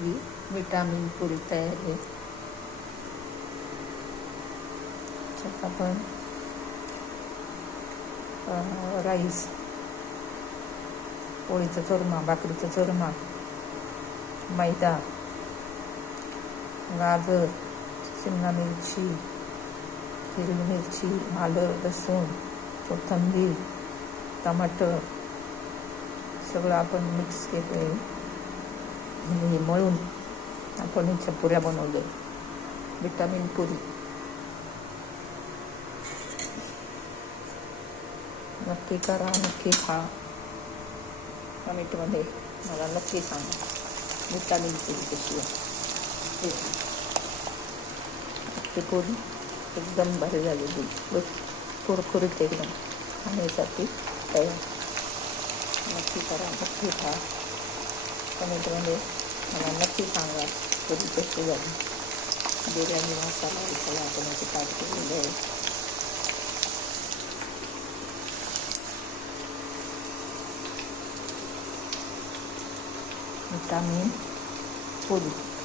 आपली विटामिन पुरी तयार आहे. त्यात आपण राईस, पोळीचा चुरमा, भाकरीचा चुरमा, मैदा, गाजर, शिमला मिरची, हिरवी मिरची, आलं, लसूण, कोथिंबीर, टमाटर सगळं आपण मिक्स केलं आहे आणि मळून आपण ह्याच्या पुऱ्या बनवल्या. विटामिन पुरी नक्की करा, नक्की खा. कमेंटमध्ये मला नक्की सांगा विटामिन पुरी कशी आहे. ती पुरी एकदम भारी झालेली, कुरकुरीत एकदम खाण्यासाठी तयार. नक्की करा, नक्की खा. कमेंटमध्ये मला नक्की सांगा पुरी कशी झाली. बिर्याणी मसाला आपण याची ताट केलेलं आहे. विटामिन पुरी.